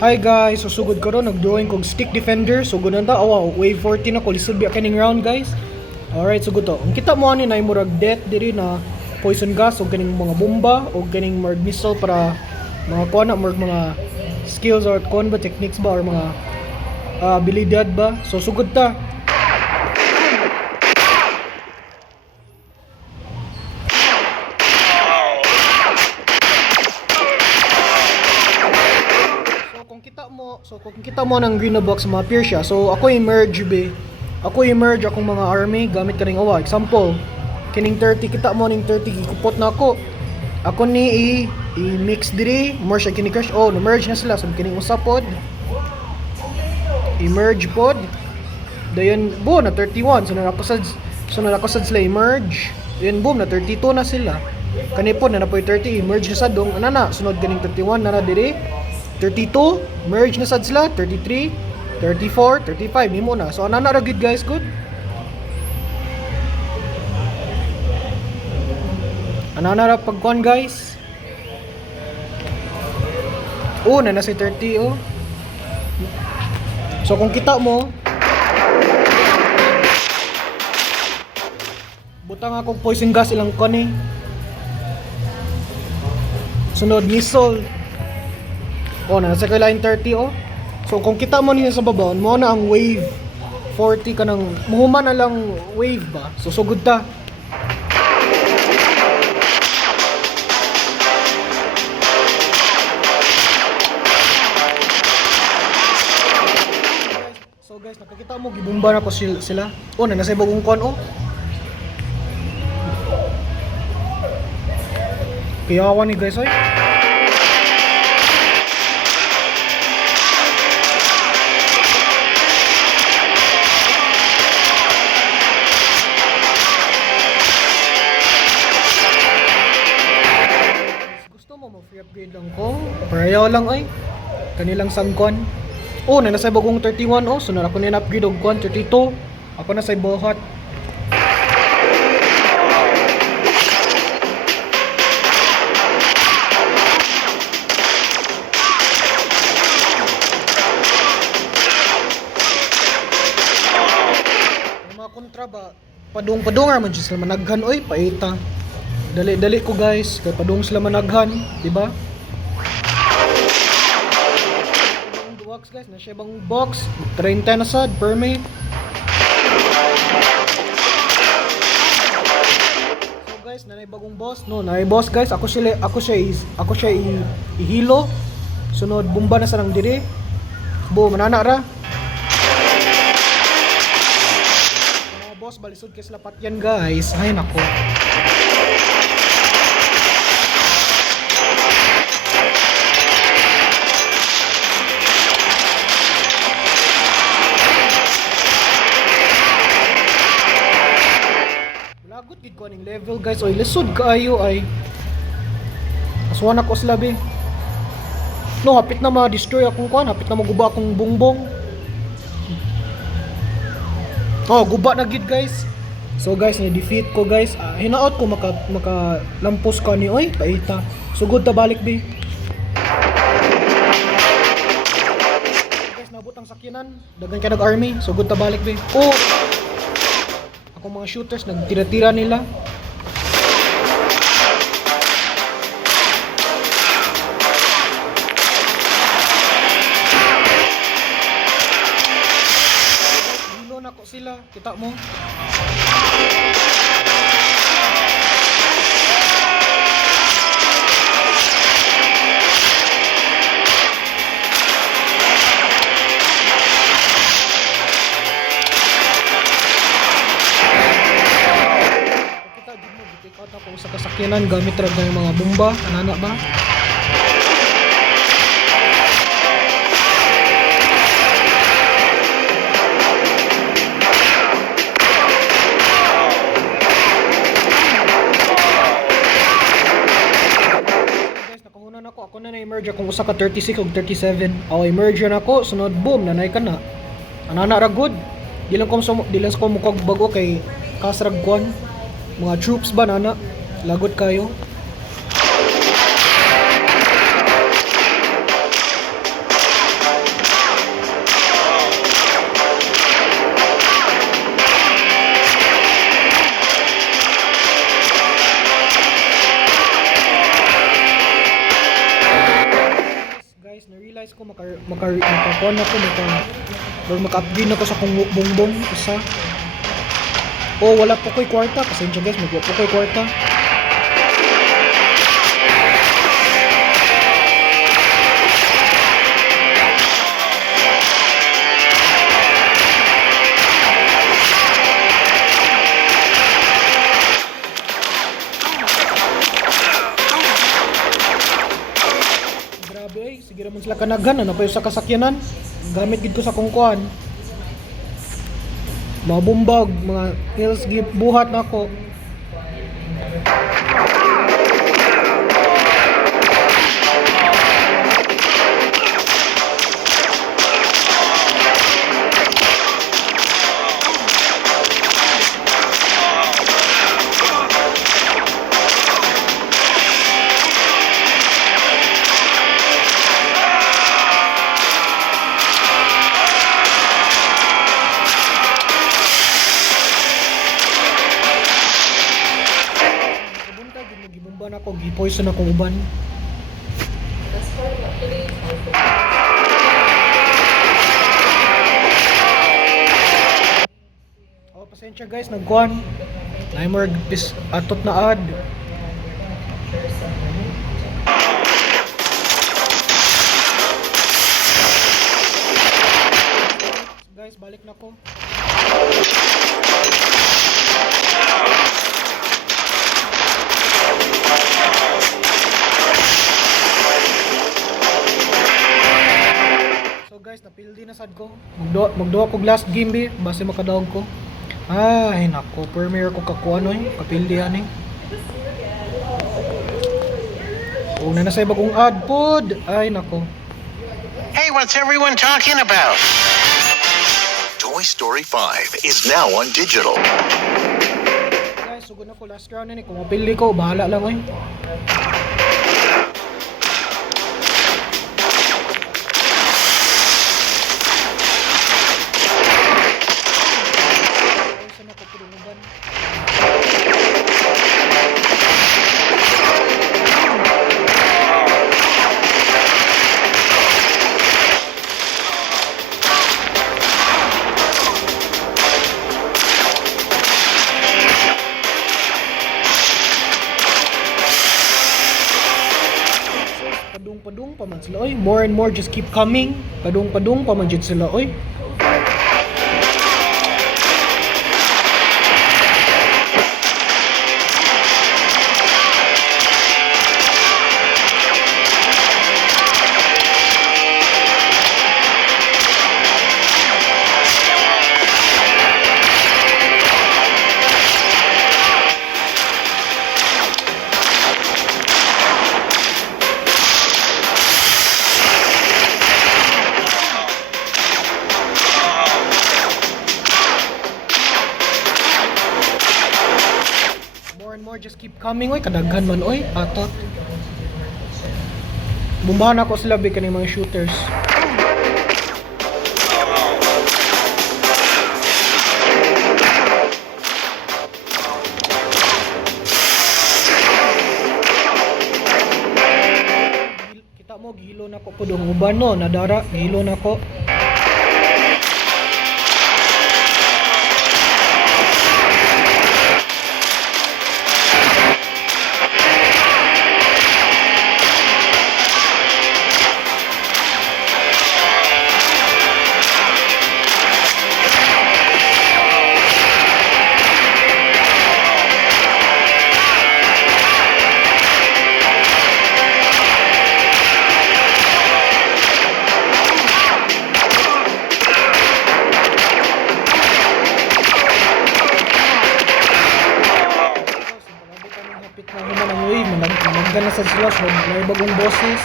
Hi guys, susugod ko ron, nag-drawing kong stick defender. Sugod na ta, wave 14 ako, lisod biya kaning round guys. Alright, sugod to. Ang kita mo ani na murag death diri na poison gas o kaning mga bomba o kaning murag missile para mga kuha na mga skills or kuha ba techniques ba or mga abilidad ba. So sugod ta. Kung kita mo ng green na box ma-appear siya. So ako emerge be. Ako emerge akong mga army gamit kaning awa. Example, kining 30 kita mo ning 30 gikupot na ako. Ako ni i-mix diri, more siya kini crush. Oh, na-merge na sila. So kining usa pod. Emerge pod. Dayon boom na 31. So na nakasad sila emerge. Dayon boom na 32 na sila. Kani pod na napoy 30 emerge na sad dong ana sunod ganing 31 na diri. 32, merge na sad sila, 33, 34, 35, nimo na. So, anana ra good guys, good? Anana ra pagkuhan guys? Oh, na si 30, oh. So, kung kita mo, butang akong poison gas ilang kuhan eh. Sunod, missile. Oh, nasa line 30 oh. So kung kita mo niya sa babaw, mo na ang wave 40 ka nang muhuman na lang wave ba. So sugod ta. So guys, nakakita mo gibumba na ko sila. Oh, na nasa bagong kon oh. Kiyawan ni guys oy. Free upgrade lang ko. Parayaw lang ay. Kanilang sangkon. Oh, na nasa bagong 31 oh. So na ako na upgrade og kon 32. Ako na sa bohat. Mga kontra ba? Padung-padungar man sila managhan oy, paita. Dali ko guys, kay padung sila managhan, di ba? Box guys, na siya bang box, 30 na sad per may. So guys, nanay bagong boss, no, nanay boss guys, ako siya ihilo. Sunod bomba na sa nang diri. Bo manana ra. Mga boss balisod kay sila patyan guys. Ay nako. Lagot gid ko ning level guys. Oy, lisod kaayo ay. Aswan ako sa labi. No, hapit na ma-destroy akong kuan, hapit na maguba akong bongbong. Oh, guba na gid guys. So guys, ni-defeat ko guys. Hinaot ko maka lampos ka ni oy, paita. Sugod ta balik be. Guys, nabot ang sakyanan. Dagan ka nag-army. Sugod ta balik be. Oh. Akong mga shooters nagtira-tira nila. Hilo na ko sila, kita mo. Ako sa kasakyanan gamit ra ng mga bomba, anana ba? Guys, nakahunan ako na na-emerge akong usa ka 36 ug 37. Aw emerge na ako, sunod boom, nanay ka na. Anana ra good. Di lang ko mukog bago kay kasrag kwan. Mga troops ba nana? Lagot kayo. na-realize ko makakuha na ko maka-upgrade na ko sa kung bongbong isa. Oh, wala po ko'y kwarta. Pasensya guys, magwa po ko'y kwarta. Grabe ay, sige naman sila kanaghan. Ano pa yung sa kasakyanan? Gamit gid ko sa kungkuan. Mga bumbag, mga hills buhat na ako. Gibomba na ako, gipoison ako uban. Oh, pasensya guys, nagkuhan. Naimorg pis atot na ad. Guys, balik na ko. Guys, napildi na sad ko. Magduha ko last game bi, base makadaog ko. Ay nako, premiere ko kakuha no, kapildi ani. Kung na nasay bagong ad pod, ay nako. Hey, what's everyone talking about? Toy Story 5 is now on digital. Guys, sugod na ko last round ni, kung mapildi ko, bahala lang oy. Padung pa man sila oy. More and more just keep coming. Padung pa man jud sila oy. Just keep coming oy, kadaghan man oy, atot. Bumbahan ako sila bi kaning mga shooters. Kita mo gihilo na ko pud ang uban no, nadara, gihilo na ko. Managgan na sa sila, so may bagong bosses.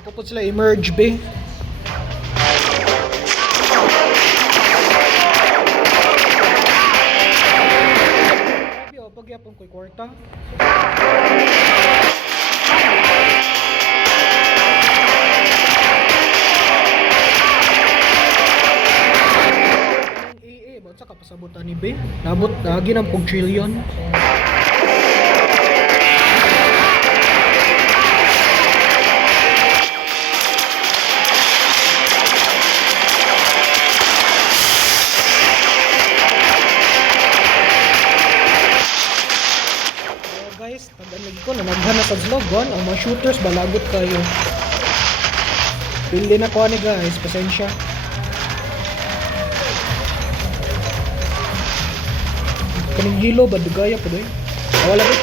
Ako po sila emerge be. Grabe o, pagyapon ko'y kwarta. Sabutan ni Be. Nabot lagi ng pag trillion. Guys, taganig ko na naghana sa vlog ang mga shooters balagot kayo. Pili na ko ni guys, pasensya. Kaning hilo ba dugaya pa doy? Wala ba?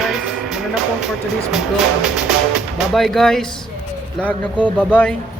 Guys, ano na po for today's vlog. Bye bye guys. Lag na ko, bye bye.